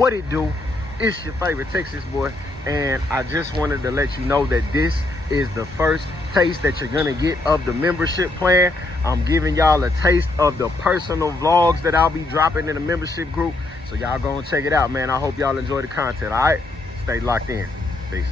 What it do? It's your favorite Texas boy, and I just wanted to let you know that this is the first taste that you're gonna get of the membership plan. I'm giving y'all a taste of the personal vlogs that I'll be dropping in the membership group. So y'all go and check it out, man. I hope y'all enjoy the content, all right? Stay locked in. Peace.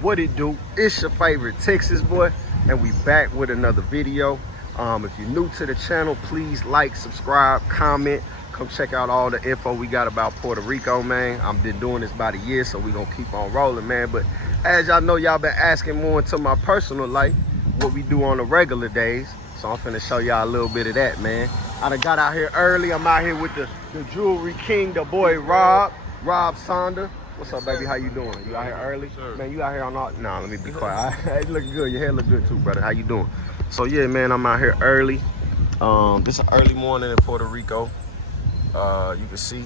What it do? It's your favorite Texas boy, and we back with another video. If you're new to the channel, please like, subscribe, comment. Come check out all the info we got about Puerto Rico, man. I've been doing this about a year, so we gonna keep on rolling, man. But as y'all know, y'all been asking more into my personal life, what we do on the regular days. So I'm finna show y'all a little bit of that, man. I done got out here early. I'm out here with the jewelry king, the boy Rob Sonder. What's up, baby? How you doing? You out here early? Sure. Man, you out here on all... Nah, let me be quiet. Hey, you looking good. Your hair look good too, brother. How you doing? So yeah, man, I'm out here early. This is an early morning in Puerto Rico. You can see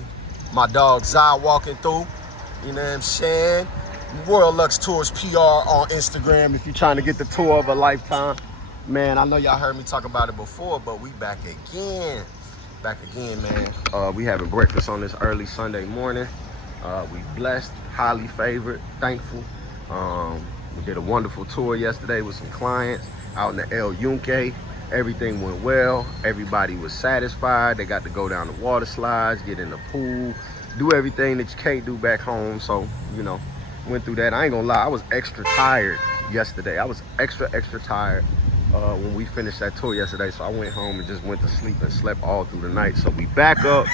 my dog Zai walking through. You know what I'm saying? Royal Lux Tours PR on Instagram if you're trying to get the tour of a lifetime. Man, I know y'all heard me talk about it before, but we back again. Back again, man. We having breakfast on this early Sunday morning. We blessed, highly favored, thankful. We did a wonderful tour yesterday with some clients out in the El Yunque. Everything went well. Everybody was satisfied. They got to go down the water slides, get in the pool, do everything that you can't do back home. So, you know, went through that. I ain't gonna lie, I was extra tired yesterday. I was extra tired when we finished that tour yesterday. So I went home and just went to sleep and slept all through the night. So we back up,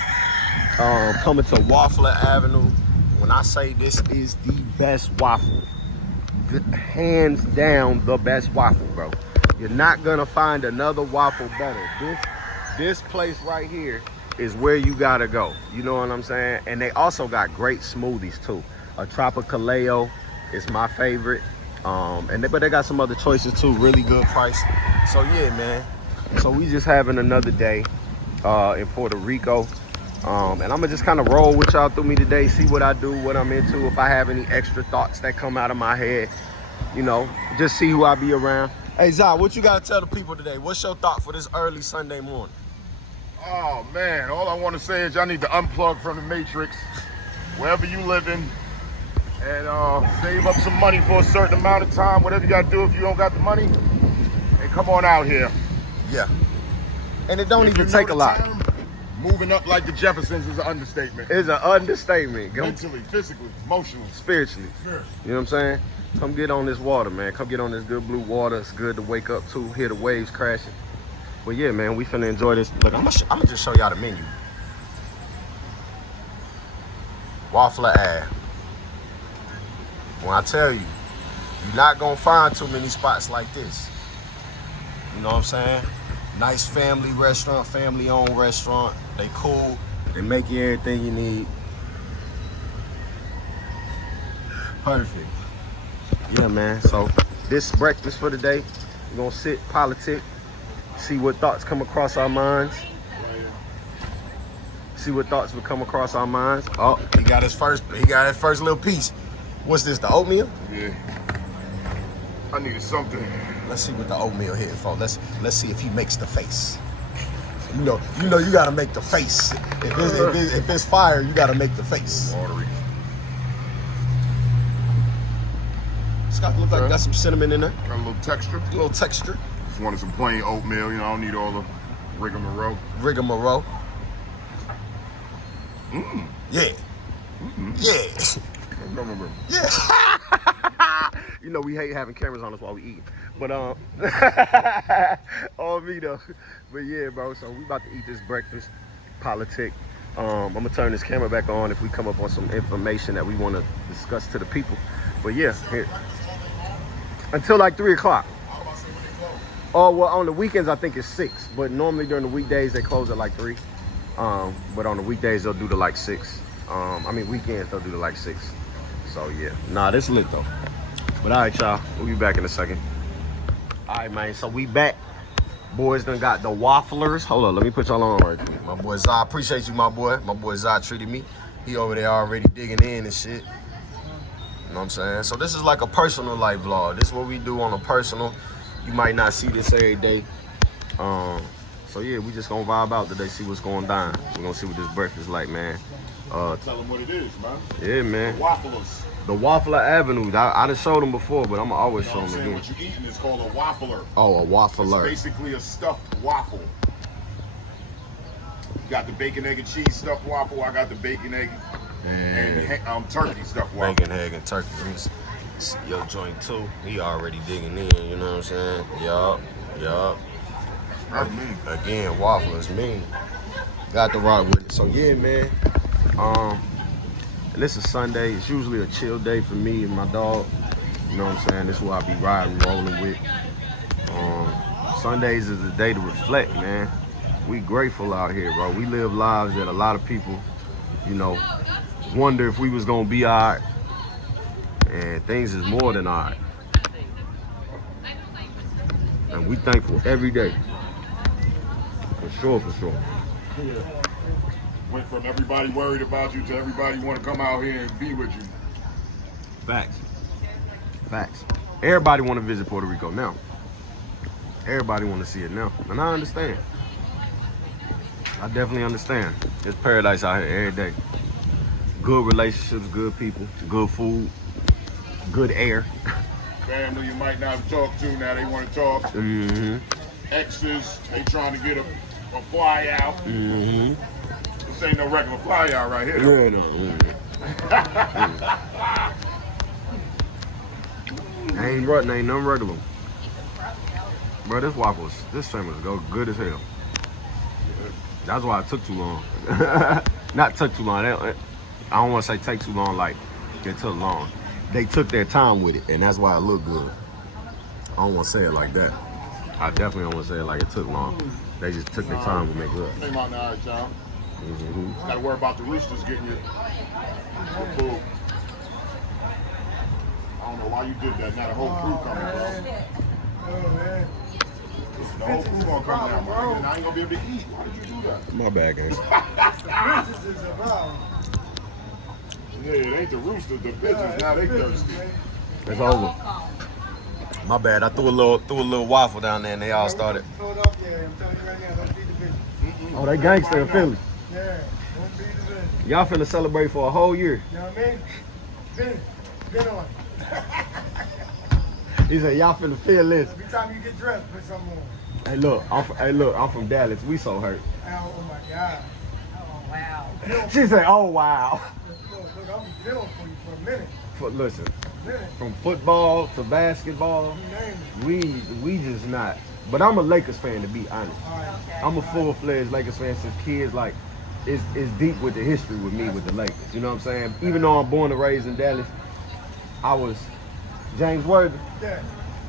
coming to Waffle Avenue. When I say this is the best waffle, hands down the best waffle, bro. You're not gonna find another waffle better. This place right here is where you gotta go. You know what I'm saying? And they also got great smoothies too. A Tropicaleo is my favorite. But they got some other choices too, really good price. So yeah, man. So we just having another day in Puerto Rico. And I'm gonna just kind of roll with y'all through me today, see what I do, what I'm into, if I have any extra thoughts that come out of my head, you know, just see who I be around. Hey, Zai, what you gotta tell the people today? What's your thought for this early Sunday morning? Oh, man, all I want to say is y'all need to unplug from the Matrix, wherever you living, and save up some money for a certain amount of time, whatever you gotta do if you don't got the money, and come on out here. Yeah. And it don't even take a lot. Moving up like the Jeffersons is an understatement. It's an understatement. Mentally, physically, emotionally. Spiritually. You know what I'm saying? Come get on this water, man. Come get on this good blue water. It's good to wake up to, hear the waves crashing. But yeah, man, we finna enjoy this. Look, I'm gonna just show y'all the menu. Waffle Ave. When I tell you, you're not gonna find too many spots like this. You know what I'm saying? Nice family restaurant, family-owned restaurant. They cool. They make you everything you need. Perfect. Yeah, man. So this breakfast for today, we're gonna sit, politic, see what thoughts come across our minds. See what thoughts would come across our minds. Oh, he got his first little piece. What's this? The oatmeal? Yeah. I needed something. Let's see what the oatmeal here for. Let's see if he makes the face. You know, you gotta make the face. If it's fire, you gotta make the face. Watery. It's got look like it got some cinnamon in there. Got a little texture. A little texture. Just wanted some plain oatmeal. You know, I don't need all the rigmarole. Rigmarole. Yeah. Yeah. Yeah. You know we hate having cameras on us while we eat. But on me though. But yeah, bro. So we about to eat this breakfast. Politic. I'm gonna turn this camera back on if we come up on some information that we want to discuss to the people. But yeah, here. Until like 3 o'clock. Oh, well, on the weekends, I think it's 6. But normally during the weekdays, they close at like 3. But on the weekdays, they'll do to like 6. I mean, weekends, they'll do to like 6. So, yeah. Nah, this lit, though. But all right, y'all. We'll be back in a second. All right, man. So, we back. Boys done got the wafflers. Hold on. Let me put y'all on right there. My boy Zai. Appreciate you, my boy. My boy Zai treated me. He over there already digging in and shit. You know what I'm saying? So this is like a personal life vlog. This is what we do on a personal. You might not see this every day. So yeah, we just gonna vibe out today, see what's going down. We're gonna see what this breakfast like, man. Tell them what it is, man. Yeah, man. The Wafflers. The Waffler Avenue. I done showed them before, but I'm always showing them again. What you eating is called a waffler. Oh, a waffler. It's basically a stuffed waffle. You got the bacon, egg, and cheese stuffed waffle. I got the bacon, egg, and turkey stuffed waffle. Bacon, egg, and turkey. Your joint too. He already digging in. You know what I'm saying? Yup. Again, waffle is mean. Got to rock with it. So yeah, man. And this is Sunday. It's usually a chill day for me and my dog. You know what I'm saying? This is what I be riding, rolling with. Sundays is a day to reflect, man. We grateful out here, bro. We live lives that a lot of people, you know, wonder if we was gonna be all right. And things is more than all right. And we thankful every day. For sure. Yeah. Went from everybody worried about you to everybody want to come out here and be with you. Facts. Everybody want to visit Puerto Rico now. Everybody want to see it now. And I understand. I definitely understand. It's paradise out here every day. Good relationships, good people, good food, good air. Family you might not talk to, now they want to talk. Mm-hmm. Exes, they trying to get a fly out. Mm-hmm. This ain't no regular fly out right here. Yeah, no. Ain't nothing regular. Bro, this sandwich go good as hell. That's why it took too long. Not took too long. I don't want to say take too long like it took long. They took their time with it, and that's why it looked good. I don't want to say it like that. I definitely don't want to say it like it took long. They just took their time to make it up. Came out now, y'all. Mm-hmm. Got to worry about the roosters getting your food. I don't know why you did that. Now the whole crew coming, bro. The whole crew gonna come down, bro. And I ain't gonna be able to eat. Why did you do that? My bad, guys. Yeah, it ain't the roosters, the bitches. Now they thirsty. It's over. My bad. I threw a little waffle down there, and they all started. Oh, they gangster in Philly. Yeah, don't feed the bitch. Y'all finna celebrate for a whole year. You know what I mean? Been on. He said, y'all finna feel this. Every time you get dressed, put something on. Hey, look, I'm from Dallas. We so hurt. Oh my God. Oh, wow. She said, oh, wow. Look, I'm feeling for you for a minute. Listen, A minute. from football to basketball, You name it. we just not. But I'm a Lakers fan, to be honest. All right. I'm a full-fledged Lakers fan since kids. Like, it's deep with the history with me with the Lakers. You know what I'm saying? Even though I'm born and raised in Dallas, I was James Worthy. Yeah.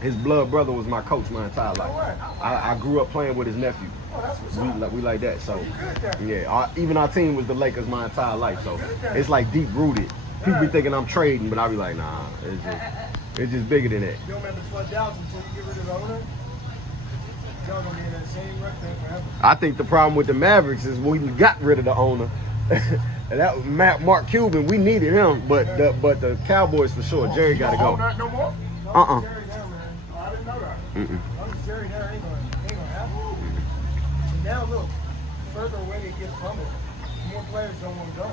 His blood brother was my coach my entire life. All right. I grew up playing with his nephew. Oh, that's what's up. We like that. So, You good then? yeah, even our team was the Lakers my entire life. So, it's like deep rooted. People be thinking I'm trading, but I be like, nah, it's just bigger than that. You don't remember flood Dallas until you get rid of the owner? Y'all gonna be in that same record forever. I think the problem with the Mavericks is we got rid of the owner. And that was Mark Cuban. We needed him, but the Cowboys for sure. Jerry got to Own go. that no more? Jerry there, man. Oh, I didn't know that. Long as Jerry there ain't gonna happen. And now look, further away they get from it, more players don't want to go.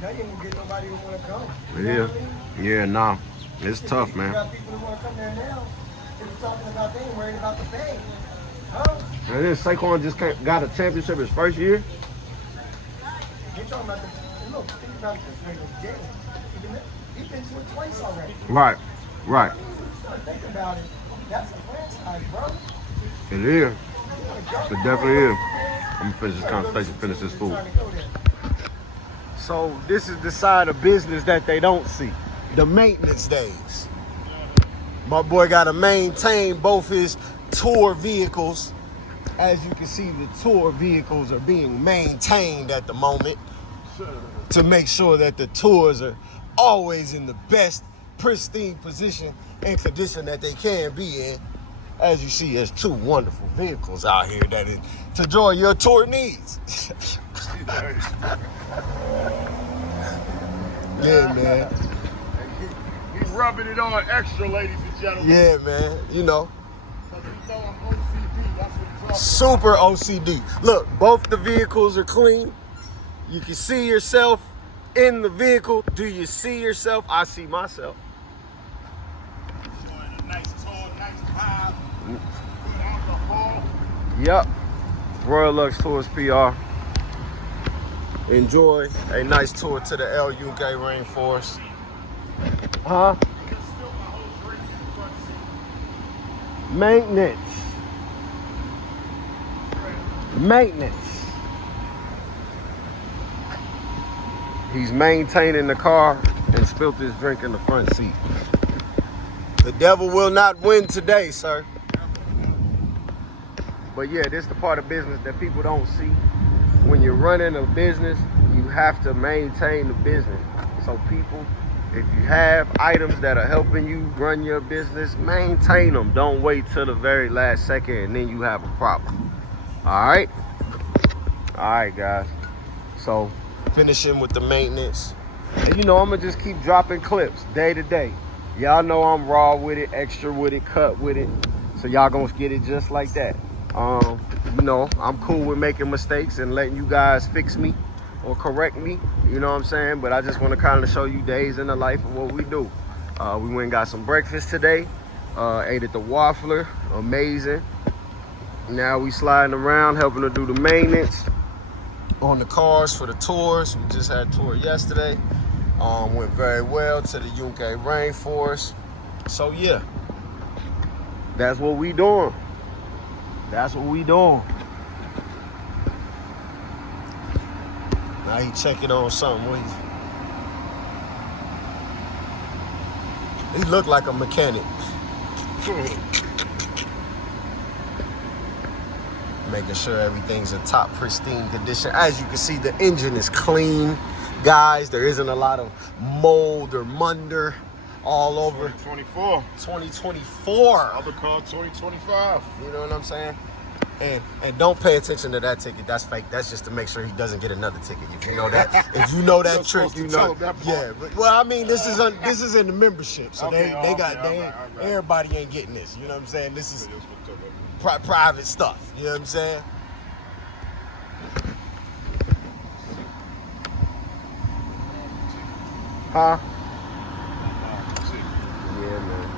Now you ain't gonna get nobody who want to come. You know what I mean? Yeah, nah. It's tough, You man. got people who want to come there now. People talking about they ain't worried about the pay. Huh? And then Saquon just got a championship his first year. They talking about the look. Think about it this way. Jalen, he's been to it twice already. Right. You start thinking about it. That's a franchise, bro. It is. It definitely is. I'm gonna finish this conversation, finish this food. So this is the side of business that they don't see. The maintenance days. My boy got to maintain both his tour vehicles. As you can see, the tour vehicles are being maintained at the moment to make sure that the tours are always in the best pristine position and condition that they can be in. As you see, there's two wonderful vehicles out here that is to enjoy your tour needs. Yeah, man. He's rubbing it on extra, ladies and gentlemen. Yeah, man. You know, Because you know I'm OCD. That's what he's talking super OCD. Look, both the vehicles are clean. You can see yourself in the vehicle. Do you see yourself? I see myself. Nice tour, nice vibe, good alcohol. Yep. Royal Lux Tours PR. Enjoy a nice tour to the LUK Rainforest. Huh? Maintenance. Maintenance. He's maintaining the car and spilled his drink in the front seat. The devil will not win today, sir. But yeah, this is the part of business that people don't see. When you're running a business, you have to maintain the business. So people, if you have items that are helping you run your business, maintain them. Don't wait till the very last second and then you have a problem. All right? All right, guys. So finishing with the maintenance. And you know, I'm gonna just keep dropping clips day to day. Y'all know I'm raw with it, extra with it, cut with it. So y'all gonna get it just like that. You know, I'm cool with making mistakes and letting you guys fix me or correct me. You know what I'm saying? But I just want to kind of show you days in the life of what we do. We went and got some breakfast today. Ate at the Waffler. Amazing. Now we sliding around, helping to do the maintenance on the cars for the tours. We just had a tour yesterday. Went very well to the UK Rainforest. So yeah, that's what we doing. That's what we doing. Now he checking on something. He looked like a mechanic. Making sure everything's in top pristine condition. As you can see, the engine is clean. Guys, there isn't a lot of mold or munder all over. 2024. 2024. Other car 2025. You know what I'm saying? And don't pay attention to that ticket. That's fake. That's just to make sure he doesn't get another ticket. If you know that, if you know that trick, you know. Yeah. But, well, I mean, this is in the membership, so Okay, everybody ain't getting this. You know what I'm saying? This is private stuff. You know what I'm saying? Huh? Yeah, man.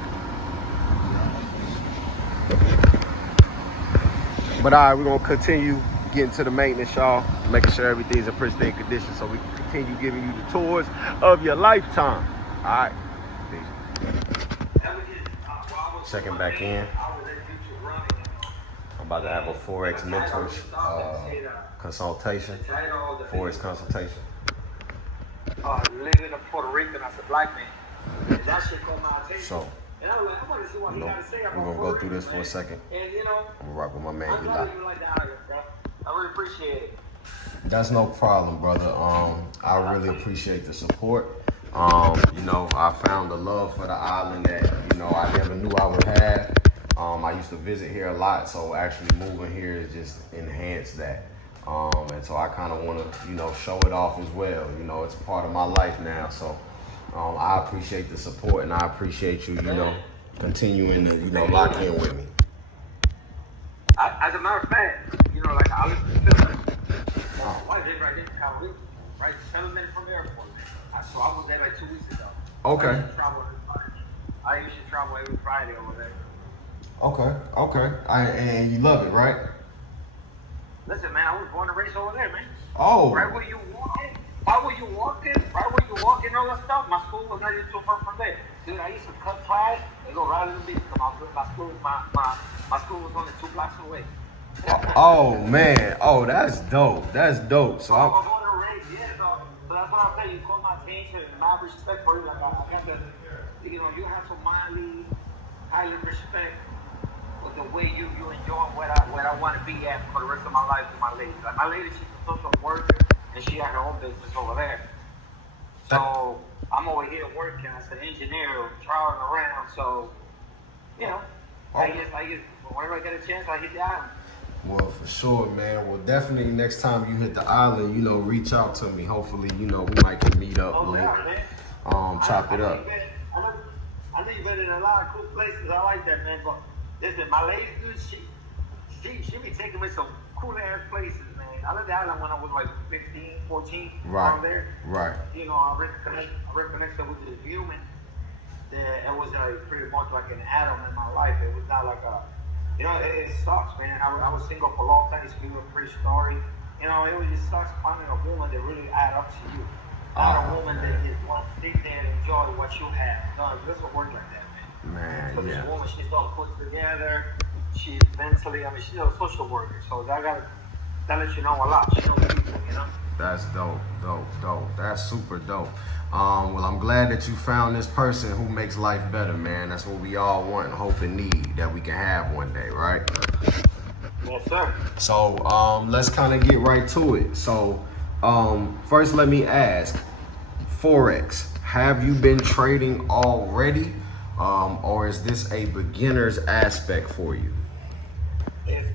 But all right, we're gonna continue getting to the maintenance, y'all, making sure everything's in pristine condition so we can continue giving you the tours of your lifetime. All right, peace. Checking back in. I'm about to have a Forex mentorship consultation. Forex consultation. Living in Puerto Rico as a black man. That shit caught my attention. So, and I was like, I want to see what he got to say about we're gonna go through this for a second. And you know, I'm gonna rock with my man. I'm glad you like that, bro. I really appreciate it. That's no problem, brother. I really appreciate the support. You know, I found the love for the island that, you know, I never knew I would have. I used to visit here a lot, so actually moving here has just enhanced that. And so I kind of want to, you know, show it off as well. You know, it's part of my life now. So I appreciate the support, and I appreciate you, you know, continuing to, you know, lock in with me. As a matter of fact, you know, like I listen to film. Why is it right there in Puerto Rico? Right, 7 minutes from the airport. So I was there like 2 weeks ago. Okay. I used to travel every Friday over there. Okay. And you love it, right? Listen, man, I was born and raised over there, man. Oh. Right where you walking, all that stuff, my school was not even too far from there. Dude, I used to cut ties and go right in the beach. My school was only 2 blocks away. Oh, man. Oh, that's dope. That's dope. So I was born and raised, yeah. So that's what I'm saying. You caught my attention and my respect for you. I got the, you know, you have some highly respect for the way you enjoy where I want to be at for the rest of my life with my lady. Like my lady, she's a social worker and she had her own business over there. So I'm over here working as an engineer, traveling around. So, you know, I guess whenever I get a chance, I hit the island. Well, for sure, man. Well, definitely next time you hit the island, you know, reach out to me. Hopefully, you know, we might can meet up late. Chop it up. I know you've been in a lot of cool places. I like that, man. But listen, my lady, dude, she be taking me some cool ass places, man. I left the island when I was like 15, 14, Right. around there. Right. You know, I reconnected with the human. That it was pretty much like an add-on in my life. It was not like a, you know, it sucks, man. I was single for a long time. It's a pretty story. You know, it just sucks finding a woman that really add up to you. Not a woman that just wants to sit there and enjoy what you have. No, it doesn't work like that, man. Man, So yeah. this woman, she's all put together. She's mentally, I mean, she's a social worker. So that lets you know a lot. She knows people, you know. That's dope. That's super dope. Well, I'm glad that you found this person who makes life better, man. That's what we all want and hope and need that we can have one day, right? Yes, sir. So let's kind of get right to it. So first, let me ask, Forex, have you been trading already, or is this a beginner's aspect for you?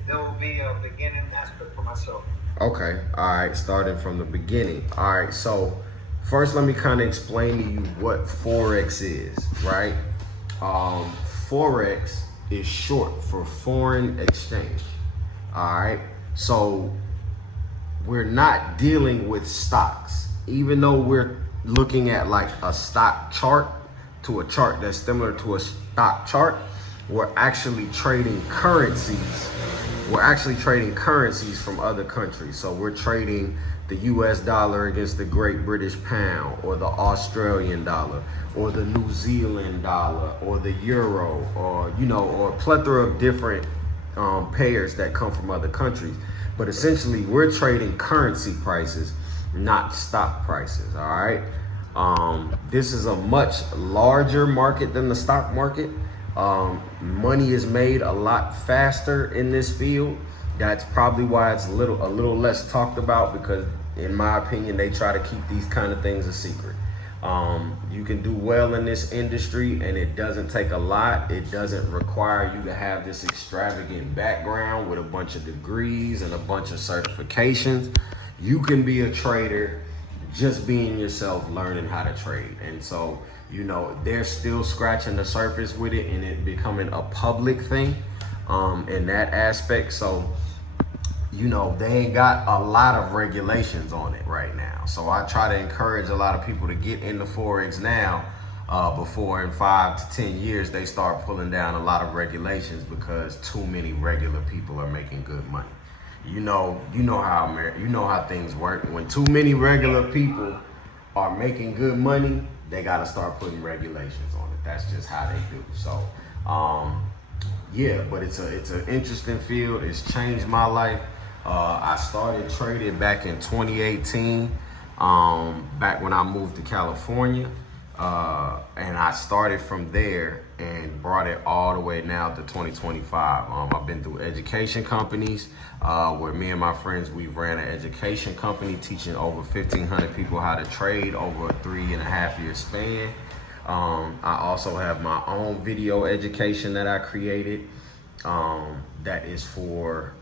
There will be a beginning aspect for myself. Okay, all right, starting from the beginning. All right, so first let me kind of explain to you what Forex is, right? Forex is short for foreign exchange, all right? So we're not dealing with stocks. Even though we're looking at like a stock chart to a chart that's similar to a stock chart, we're actually trading currencies. We're actually trading currencies from other countries. So we're trading the US dollar against the Great British Pound, or the Australian dollar, or the New Zealand dollar, or the euro, or, you know, or a plethora of different pairs that come from other countries. But essentially we're trading currency prices, not stock prices, all right? This is a much larger market than the stock market. Money is made a lot faster in this field. That's probably why it's a little less talked about, because in my opinion, they try to keep these kind of things a secret. You can do well in this industry, and it doesn't take a lot. It doesn't require you to have this extravagant background with a bunch of degrees and a bunch of certifications. You can be a trader just being yourself, learning how to trade. And so, you know, they're still scratching the surface with it and it becoming a public thing in that aspect. So, you know, they ain't got a lot of regulations on it right now. So I try to encourage a lot of people to get into Forex now, before in 5 to 10 years they start pulling down a lot of regulations, because too many regular people are making good money. You know how things work. When too many regular people are making good money, they got to start putting regulations on it. That's just how they do. So, yeah, but it's an interesting field. It's changed my life. I started trading back in 2018, back when I moved to California. And I started from there and brought it all the way now to 2025. I've been through education companies, where me and my friends, we ran an education company teaching over 1,500 people how to trade over a 3.5 year span. I also have my own video education that I created, that is for,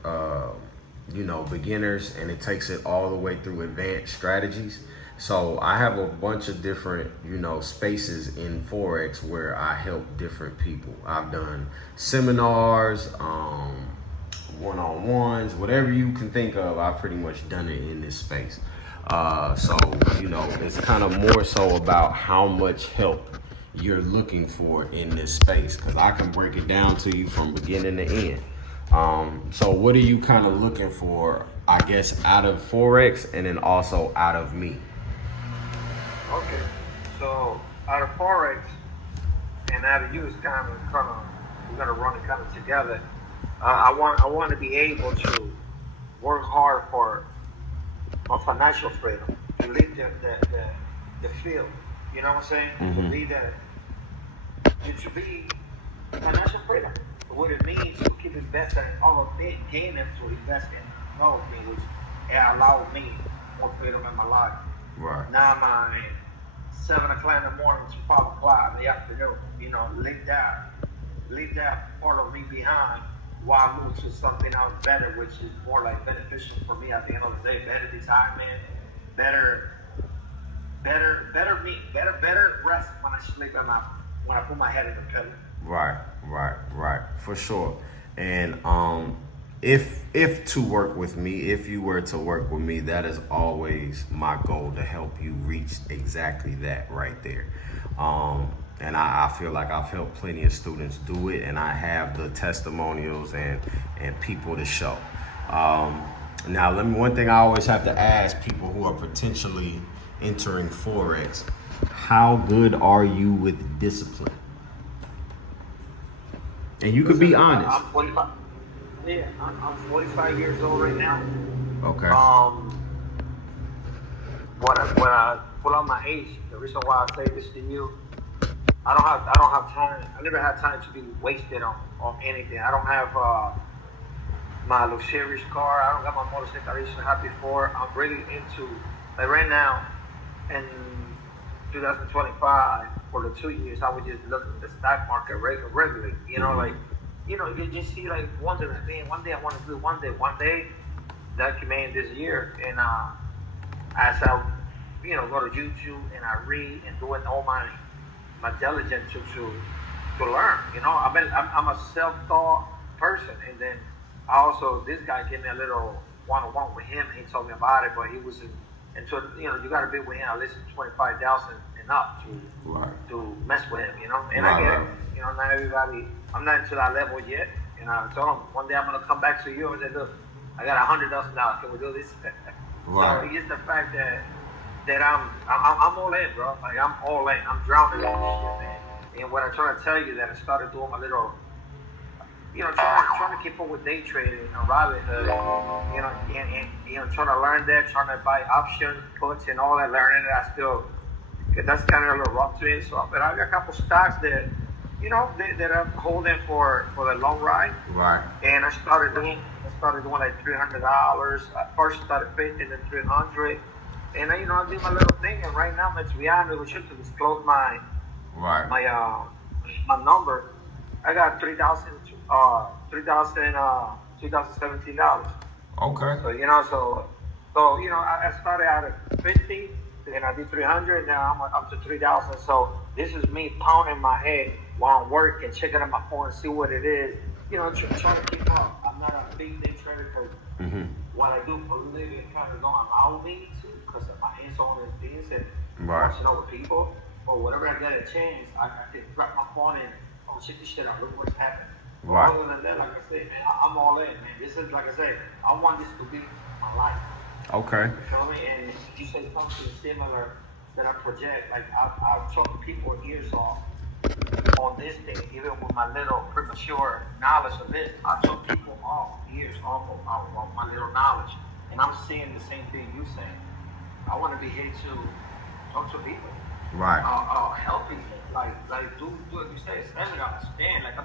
you know, beginners, and it takes it all the way through advanced strategies. So I have a bunch of different, you know, spaces in Forex where I help different people. I've done seminars, one-on-ones, whatever you can think of, I've pretty much done it in this space. So, you know, it's kind of more so about how much help you're looking for in this space, because I can break it down to you from beginning to end. So what are you kind of looking for, I guess, out of Forex and then also out of me? Okay, so out of Forex and out of you, it's kind of we're gonna run it kind of together. I want to be able to work hard for financial freedom, to leave the field. You know what I'm saying? Mm-hmm. To be to be financial freedom. What it means to keep investing in all of it, gaining to invest in all of me, which allowed me more freedom in my life. Right. Now my 7 o'clock in the morning to 5 o'clock in the afternoon, you know, leave that part of me behind while I move to something else better, which is more like beneficial for me at the end of the day. Better retirement, better me, better rest when I sleep and when I put my head in the pillow. Right, for sure. And if to work with me, if you were to work with me, that is always my goal, to help you reach exactly that right there. And I feel like I've helped plenty of students do it, and I have the testimonials and people to show. Now, one thing I always have to ask people who are potentially entering Forex: how good are you with discipline? And you could be honest. I'm 45. Yeah, I'm 45 years old right now. Okay. When I pull out my age, the reason why I say this to you, I don't have time. I never had time to be wasted on anything. I don't have my luxurious car. I don't got my motorcycle I used to have before. I'm really into, like right now, in 2025, for the 2 years, I would just look at the stock market regularly. You know, like, you know, you just see like one day, man, one day I want to do one day that came in this year. And as I, you know, go to YouTube and I read and doing all my diligence to learn. You know, I'm a self-taught person, and then I also, this guy gave me a little one-on-one with him. He told me about it, but he was and so, you know, you got to be with him at least 25,000 and up to mess with him, you know. And I get it. You know, not everybody, I'm not into that level yet. And I told him one day I'm gonna come back to you and say, look, I got $100,000. Can we do this? So it's the fact that I'm all in, bro. Like, I'm all in. I'm drowning in this shit, man. And what I'm trying to tell you, that I started doing my little, you know, trying to keep up with day trading and Robinhood, you know, and you know, trying to learn that, trying to buy options, puts, and all that. Learning that, I still, that's kind of a little rough to me. So, but I got a couple stocks that, you know, that I'm holding for the long ride. Right. And I started doing like $300. I first started 50, then 300. And you know, I did my little thing. And right now, man, to be honest, we should disclose my number. I got $2017. Okay. So you know, so you know, I started out at 50, then I did 300. Now I'm up to 3,000. So this is me pounding my head while I'm working, checking on my phone and see what it is. You know, trying to keep up. I'm not a big day trader because what I do for a living kind of don't allow me to, because of my hands-on and things and watching over people. But whenever I get a chance, I can grab my phone and check this shit out. Look what's happening. Right. Other than that, like I say, man, I'm all in, man. This is, like I say, I want this to be my life. Okay. You feel me? And you say something similar that I project, like I've talked to people years off on this thing, even with my little premature knowledge of this. I took people years off of my little knowledge, and I'm seeing the same thing you saying. I want to be here to talk to people. Right. Help people. Like do what you say, seminars, stand. Like I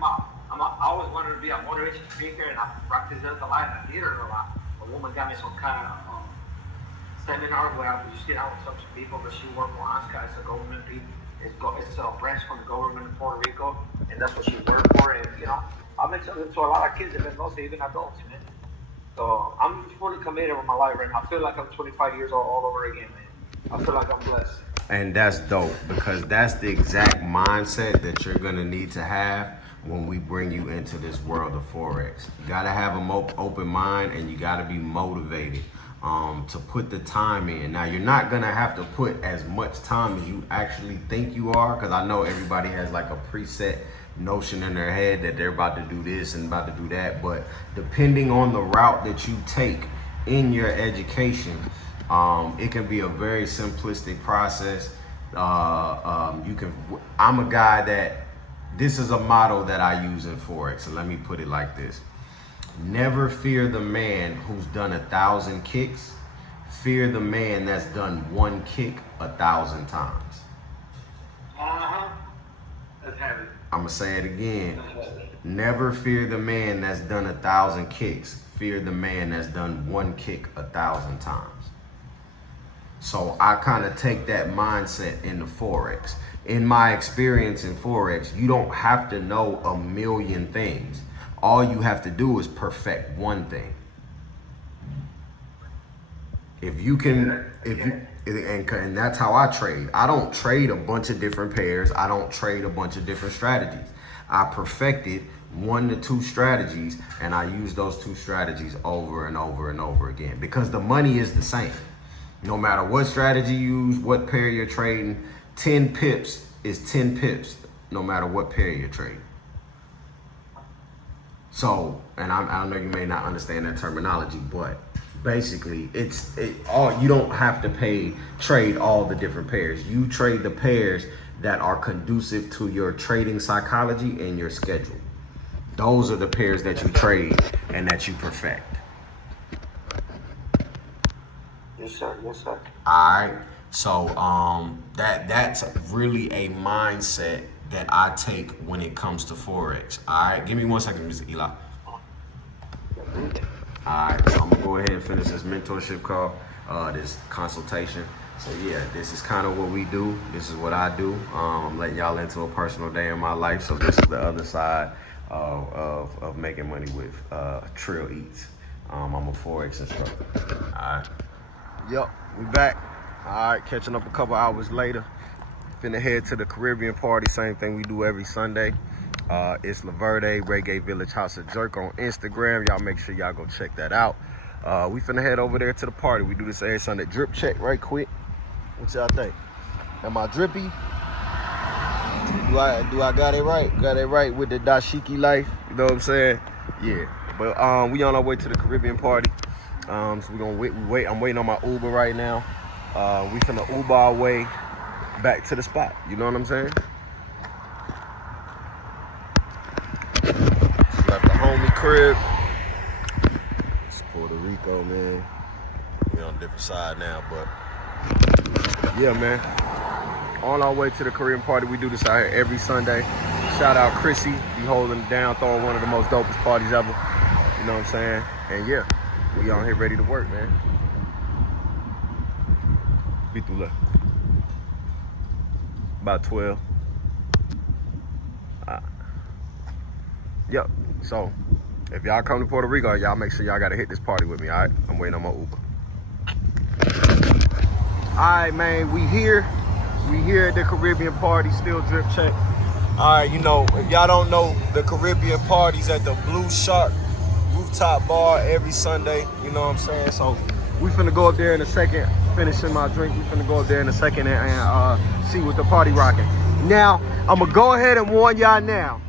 always wanted to be a motivation speaker, and I practice it a lot, and I did it a lot. A woman got me some kind of seminar where I would just sit down with some people, but she worked for ANSCA. It's a government people. It's a branch from the government in Puerto Rico, and that's what she worked for. And you know, I've been talking to a lot of kids, and mostly even adults, man. So I'm fully committed with my life right now. I feel like I'm 25 years old all over again, man. I feel like I'm blessed. And that's dope, because that's the exact mindset that you're gonna need to have when we bring you into this world of Forex. You gotta have an open mind, and you gotta be motivated to put the time in. Now, you're not gonna have to put as much time as you actually think you are, because I know everybody has like a preset notion in their head that they're about to do this and about to do that. But depending on the route that you take in your education, it can be a very simplistic process. I'm a guy that, this is a motto that I use in Forex. So let me put it like this: never fear the man who's done 1,000 kicks. Fear the man that's done one kick 1,000 times. That's heavy. I'm gonna say it again. Never fear the man that's done 1,000 kicks. Fear the man that's done one kick 1,000 times. So I kind of take that mindset into Forex. In my experience in Forex, you don't have to know a million things. All you have to do is perfect one thing. If you can, and that's how I trade. I don't trade a bunch of different pairs. I don't trade a bunch of different strategies. I perfected 1 to 2 strategies, and I use those 2 strategies over and over and over again because the money is the same. No matter what strategy you use, what pair you're trading, 10 pips is 10 pips no matter what pair you're trading. So, and I know you may not understand that terminology, but basically you don't have to trade all the different pairs. You trade the pairs that are conducive to your trading psychology and your schedule. Those are the pairs that you trade and that you perfect. Yes, sir. Yes, sir. All right. So that's really a mindset that I take when it comes to Forex. All right. Give me 1 second, Mr. Eli. All right. So I'm gonna go ahead and finish this mentorship call, this consultation. So yeah, this is kind of what we do. This is what I do. I'm letting y'all into a personal day in my life. So this is the other side of making money with Trill Eats. I'm a Forex instructor. All right. Yep, we back. All right, catching up a couple hours later. Finna head to the Caribbean party. Same thing we do every Sunday. It's La Verde, Reggae Village House of Jerk on Instagram. Y'all make sure y'all go check that out. We finna head over there to the party. We do this every Sunday. Drip check right quick. What y'all think? Am I drippy? Do I got it right? Got it right with the dashiki life? You know what I'm saying? Yeah. But we on our way to the Caribbean party. So we gonna wait. I'm waiting on my Uber right now. We finna Uber our way back to the spot. You know what I'm saying? Left the homie crib. It's Puerto Rico, man. We on a different side now, but yeah, man. On our way to the Korean party. We do this out here every Sunday. Shout out Chrissy. He holding it down, throwing one of the most dopest parties ever. You know what I'm saying? And yeah, we on here ready to work, man. Be through left. About 12. Yep. So if y'all come to Puerto Rico, y'all make sure y'all gotta hit this party with me, all right? I'm waiting on my Uber. All right, man, we here. We here at the Caribbean party, still drip check. All right, you know, if y'all don't know, the Caribbean party's at the Blue Shark rooftop bar every Sunday, you know what I'm saying? So we finna go up there in a second, finishing my drink. We finna go up there in a second and see what the party rocking. Now, I'm gonna go ahead and warn y'all now.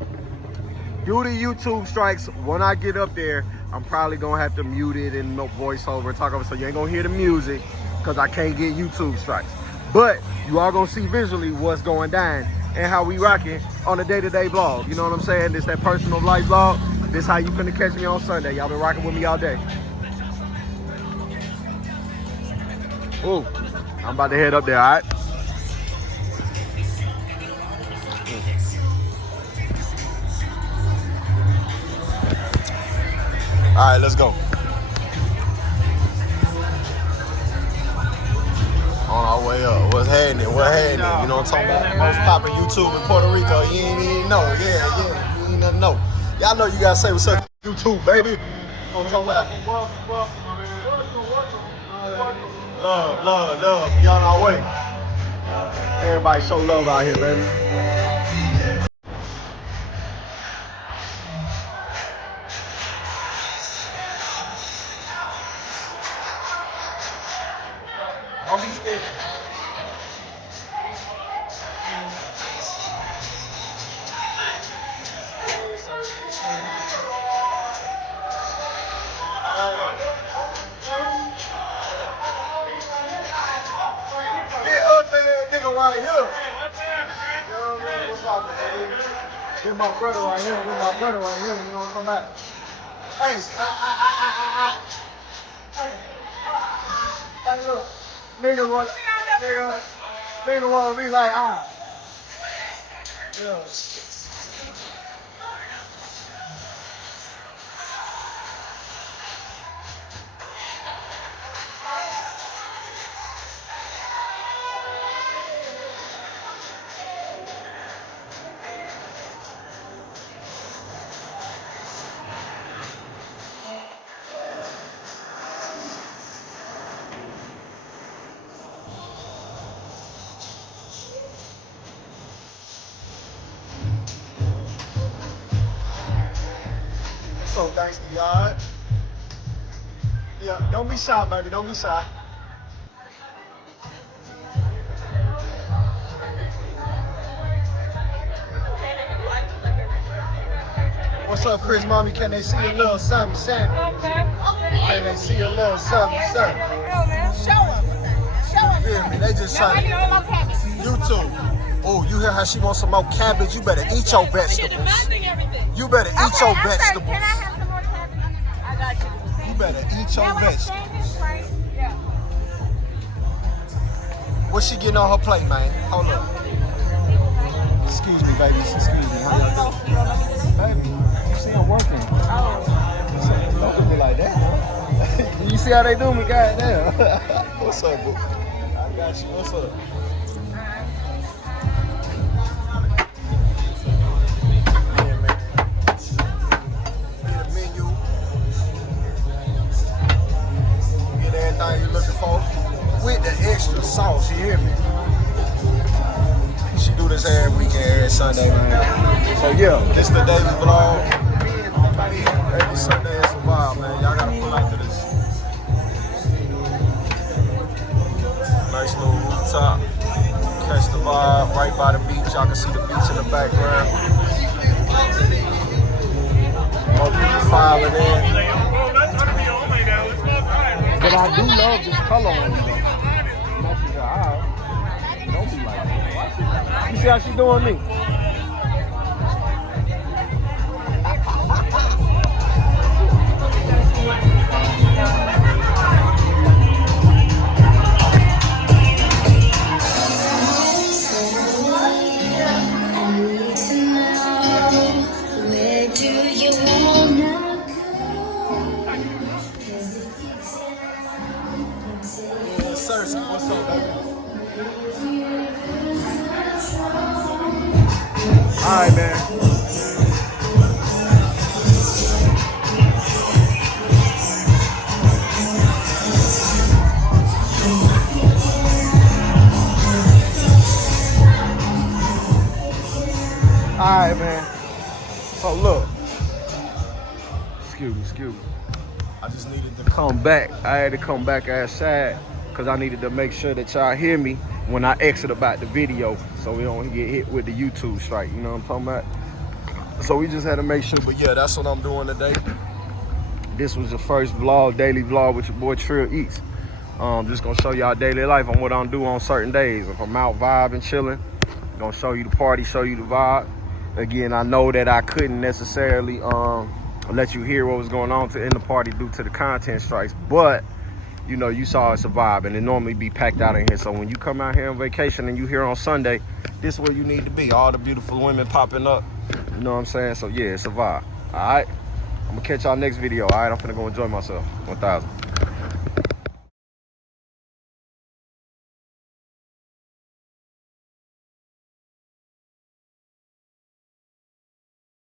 Due to YouTube strikes, when I get up there, I'm probably gonna have to mute it and no voiceover and talk over, so you ain't gonna hear the music because I can't get YouTube strikes. But you all gonna see visually what's going down and how we rocking on a day-to-day vlog. You know what I'm saying? This that personal life vlog. This how you finna catch me on Sunday. Y'all been rocking with me all day. Ooh, I'm about to head up there, all right? All right, let's go. On our way up. What's happening? What happening? You know what I'm talking about? Most popping YouTube in Puerto Rico. You ain't even know. Yeah. You ain't nothing know. Y'all know you gotta say what's up YouTube, baby. Love. We on our way. Everybody show love out here, baby. Don't be scared. Nigga right here. You know what I mean? What's up, baby? This my brother right here. You know what I'm talking about? Hey, look. Nigga wanna be like, yeah. up, gangster? You alright? Yeah, don't be shy, baby. Don't be shy. What's up, Chris, mommy? Can they see a little something, something? Can they see a little something, something? Show them. Show them. Feel me? They just trying to. You too. Oh, you hear how she wants some more cabbage? You better eat your vegetables. You better eat your vegetables. Can I have some more cabbage? I got you. You better eat your vegetables. Yeah. What's she getting on her plate, man? Hold up. Excuse me, baby. Excuse me. How y'all doing? Baby, you see I'm working. Don't do me like that. You see how they do me, goddamn. What's up, boo? I got you. What's up? Everything you looking for with the extra sauce, you hear me? She do this every weekend, every Sunday, man. So yeah, this the daily vlog. Every Sunday is a while, man. Y'all gotta pull out to this. Nice little rooftop. Catch the vibe right by the beach. Y'all can see the beach in the background. More people filing in. But I do love this color on you, though. Matches your eyes. Don't be like that. You see how she doing me? What's up, baby? All right, man. All right, man. So look. Excuse me. I just needed to Come back. I had to come back outside because I needed to make sure that y'all hear me when I exit about the video so we don't get hit with the YouTube strike. You know what I'm talking about? So we just had to make sure. But yeah, that's what I'm doing today. This was the first vlog, daily vlog with your boy Trill Eats. Just gonna show y'all daily life on what I'm doing on certain days. If I'm out vibing, chilling, gonna show you the party, show you the vibe. Again, I know that I couldn't necessarily let you hear what was going on in the party due to the content strikes, but you know, you saw it's a vibe, and it normally be packed out in here. So when you come out here on vacation and you here on Sunday, this is where you need to be. All the beautiful women popping up. You know what I'm saying? So yeah, it's a vibe. All right, I'm gonna catch y'all next video. All right, I'm finna go enjoy myself. 1000.